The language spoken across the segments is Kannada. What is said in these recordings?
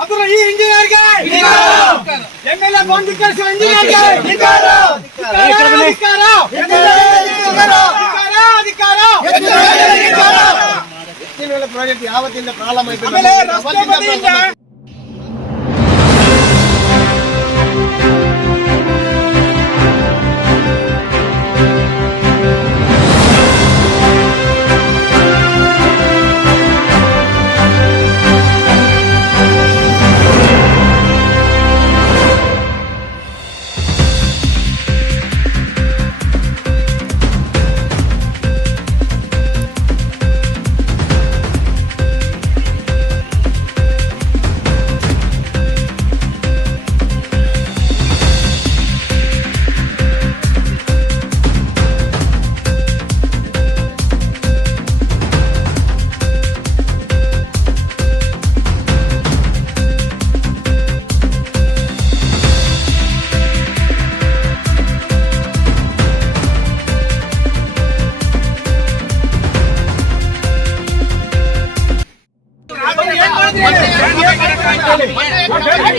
అప్పుడు ఈ ఇంజనీర్ ఎమ్మెల్యే ఫోన్ దిక్కారు ఇంజనీర్ ప్రాజెక్ట్ యావత్తింద ప్రారంభ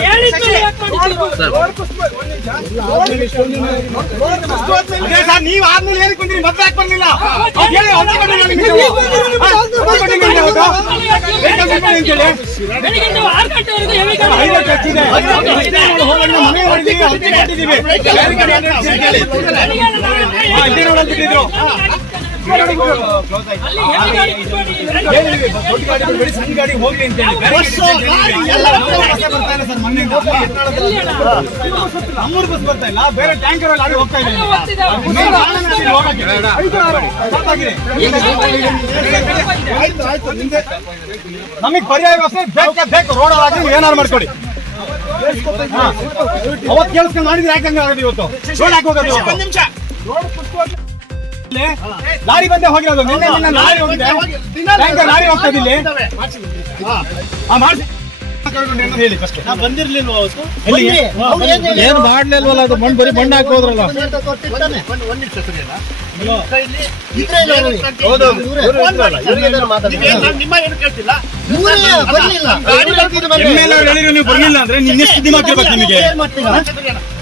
ಹೇಳಿ. ನೀವ್ ಆದ್ಮೇಲೆ ಹೇಳಿಕೊಂಡಿರಿ ಮತ್ತೆ ಯಾಕೆ ಬಂದಿಲ್ಲ ಮನೆಯವರೆಗೆ ಸಣ್ಣ ಗಾಡಿ ಹೋಗ್ಲಿ ಅಂತ ಹೇಳಿ ಬರ್ತಾ ಇಲ್ಲ ಬೇರೆ ಟ್ಯಾಂಕರ್ ಅಲ್ಲಿ ಹೋಗ್ತಾ ಇದೆ ನಮಗ್ ಪರ್ಯಾಯ ವ್ಯವಸ್ಥೆ ಬೇಕಾ ಬೇಕು ರೋಡ್ ಹಾಕಿ ಏನಾರು ಮಾಡ್ಕೊಡಿ ಅವತ್ತು ಕೇಳಿಸ್ಕೊಂಡು ಮಾಡಿದ್ರೆ ಯಾಕೆ ಆಗೋದು ಇವತ್ತು ರೋಡ್ ಹಾಕೋದು ಲಾರಿ ಬಂದೆ ಹೋಗಿರೋದು ಲಾರಿ ಹೋಗಿದೆ ಟ್ಯಾಂಕರ್ ಲಾರಿ ಹೋಗ್ತದೆ ಇಲ್ಲಿ ಮಾಡ್ಸಿ ಅವತ್ತು? ಏನು ಮಾಡ್ಲಿಲ್ವಲ್ಲ ಅದು ಮಣ್ಣು ಬರೀ ಮಣ್ಣು ಹಾಕೋದ್ರಲ್ಲ ನೀವು ಬರ್ಲಿಲ್ಲ ಅಂದ್ರೆ ನಿನ್ನೆ ನಿಮಗೆ.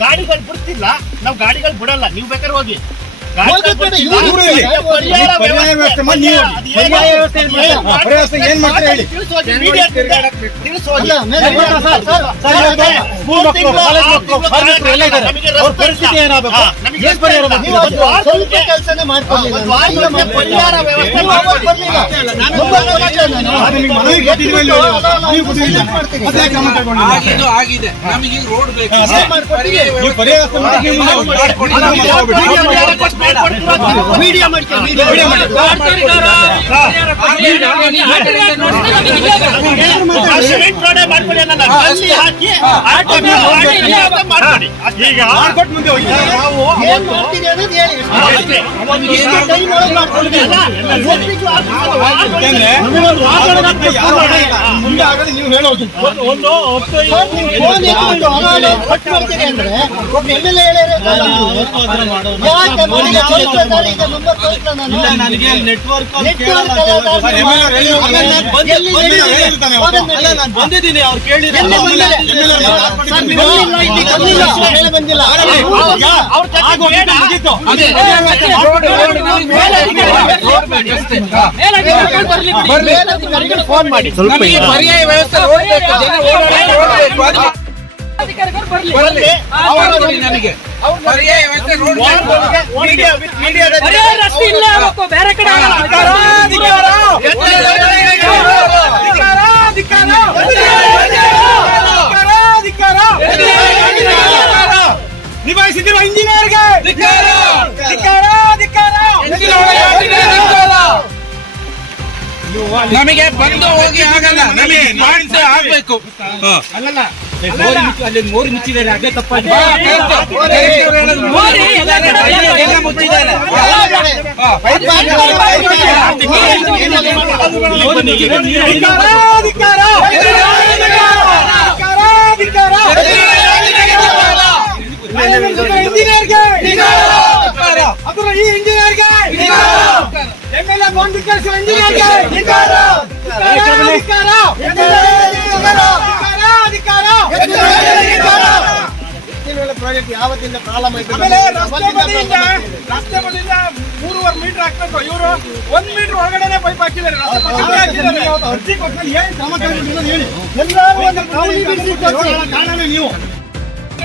ಗಾಡಿಗಳು ಬಿಡ್ತಿಲ್ಲ ನಾವು ಗಾಡಿಗಳು ಬಿಡಲ್ಲ ನೀವು ಬೇಕಾದ್ರೆ ಹೋಗಿ. ಏನ್ ಮಾಡ್ತಾರೆ ಹೇಳಿ ಪರಿಸ್ಥಿತಿ ಏನಾಗಬೇಕು ಆಗಿದೆ ನಮಗೆ ರೋಡ್ ಬೇಕು ಪರಿಹಾರ ಸಿಮೆಂಟ್ ಹೋಗಿ ನಾವು ಹೇಳೋದು. ನೆಟ್ವರ್ಕ್ ಬಂದಿದ್ದೀನಿ. ಅವ್ರು ಕೇಳಿದ್ರೆ ಬಂದಿಲ್ಲ? ಫೋನ್ ಮಾಡಿ. ಸ್ವಲ್ಪ ಪರ್ಯಾಯ ವ್ಯವಸ್ಥೆ ನನಗೆ ಪರ್ಯಾಯ ವ್ಯವಸ್ಥೆ ಬೇರೆ ಕಡೆ ನಿಭಾಯಿಸಿದಿರುವ ಇಂಜಿನಿಯರ್ಗೆ! ನಮಗೆ ಬಂದು ಹೋಗಿ ಆಗಲ್ಲ ನಮಗೆ ಮಾಡಿದ್ರೆ ಆಗ್ಬೇಕು. ಅಲ್ಲಲ್ಲ ಮೋರಿ ಮುಚ್ಚಿದ್ದಾರೆ ಅದೇ ತಪ್ಪಾಗಿ ಇಂಜಿನಿಯರ್ಗೆ ಈ ಇಂಜಿನಿಯರ್ಗೆ ಎಂ ಇಂಜಿನಿಯರ್ಗೆ ಧಿಕ್ಕಾರ, ಧಿಕ್ಕಾರ, ಧಿಕ್ಕಾರ, ಧಿಕ್ಕಾರ. ಪ್ರಾಜೆಕ್ಟ್ ಯಾವತ್ತಿಂದ ಪ್ರಾರಂಭ? ಆಮೇಲೆ ರಸ್ತೆ ಬದಿಯಿಂದ ರಸ್ತೆ ಬದಿಯಿಂದ ಮೂರುವರೆ ಮೀಟರ್ ಹಾಕ್ಬೇಕು ಇವರು ಒಂದ್ ಮೀಟರ್ ಒಳಗಡೆನೆ ಪೈಪ್ ಹಾಕಿದ್ದಾರೆ ಅರ್ಜಿ ಕೊಟ್ಟರೆ ಏನ್ ಕ್ರಮ ಕೈಗೊಂಡಿಲ್ಲ ಹೇಳಿ ಎಲ್ಲರೂ ಒಂದು ಕಾರಣ ನೀವು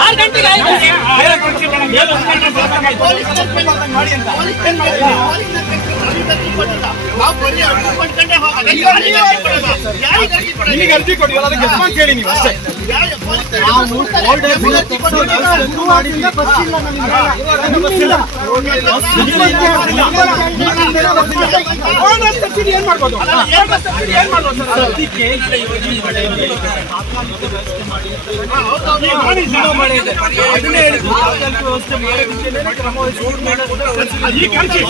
ಆರು ಗಂಟೆಗೆ? ನಿಮಗೆ ಅರ್ಜಿ ಕೊಡಿ ಅದಕ್ಕೆ ರೆಸ್ಪಾನ್ಸ್ ಕೇಳಿ ನೀವು ಅಷ್ಟೇ ಯಾರಿಗೆ ಸಬ್ಸಿಡಿ ಏನ್ ಮಾಡ್ಬೋದು? ಸಬ್ಸಿಡಿ ಏನ್ ಮಾಡ್ಬೋದು ಸರ್? ಅದು? ಈ ಕರ್ಜಿ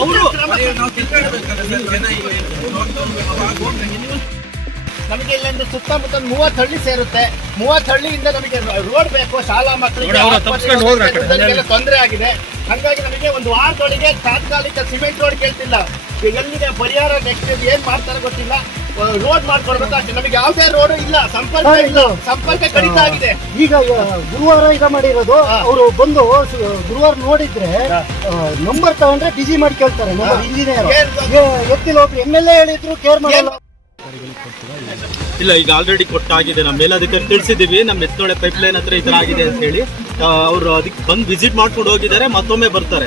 ನಮಗೆ ಇಲ್ಲಿಂದ ಸುತ್ತಮುತ್ತ ಮೂವತ್ತು ಹಳ್ಳಿ ಸೇರುತ್ತೆ. ಮೂವತ್ತು ಹಳ್ಳಿಯಿಂದ ನಮಗೆ ರೋಡ್ ಬೇಕು ಶಾಲಾ ಮಕ್ಕಳಿಗೆ ತೊಂದರೆ ಆಗಿದೆ. ಹಾಗಾಗಿ ನಮಗೆ ಒಂದು ವಾರದೊಳಗೆ ತಾತ್ಕಾಲಿಕ ಸಿಮೆಂಟ್ ರೋಡ್ ಕೇಳ್ತಿಲ್ಲ. ಎಲ್ಲಿದೆ ಪರಿಹಾರ ನೆಕ್ಸ್ಟ್ ಏನ್ ಮಾಡ್ತಾರೆ ಗೊತ್ತಿಲ್ಲ. ರೋಡ್ ಮಾಡ್ಕೊಡ್ಬೇಕು? ಅಷ್ಟೇ ನಮಗೆ ಯಾವುದೇ ರೋಡ್ ಇಲ್ಲ. ಸಂಪರ್ಕ ಇಲ್ಲ. ಸಂಪರ್ಕ ಕಡಿತ ಆಗಿದೆ. ಈಗ ಗುರುವಾರ ಇದ ಮಾಡಿರೋದು ಅವರು ಬಂದು ಗುರುವಾರ ನೋಡಿದ್ರೆ ನಂಬರ್ ತಗೊಂಡ್ರೆ ಬಿಜಿ ಮಾಡಿ ಕೇಳ್ತಾರೆ ಇಂಜಿನಿಯರ್ ಎತ್ತಿಲ್ಲ ಒಬ್ರು ಎಂ ಎಲ್ ಎ ಹೇಳಿದ್ರು ಕೇರ್ ಮಾಡಲ್ಲ. ಇಲ್ಲ. ಈಗ ಆಲ್ರೆಡಿ ಕೊಟ್ಟಾಗಿದೆ. ನಮ್ಮ ಅದಕ್ಕೆ ತಿಳಿಸಿದೀವಿ ನಮ್ಮ ಎತ್ತೋಳೆ ಪೈಪ್ ಲೈನ್ ಹತ್ರ ತರ ಆಗಿದೆ ಅಂತ ಹೇಳಿ ಅವರು ಅದಕ್ಕೆ ಬಂದು ವಿಸಿಟ್ ಮಾಡ್ಕೊಂಡು ಹೋಗಿದ್ದಾರೆ. ಮತ್ತೊಮ್ಮೆ ಬರ್ತಾರೆ.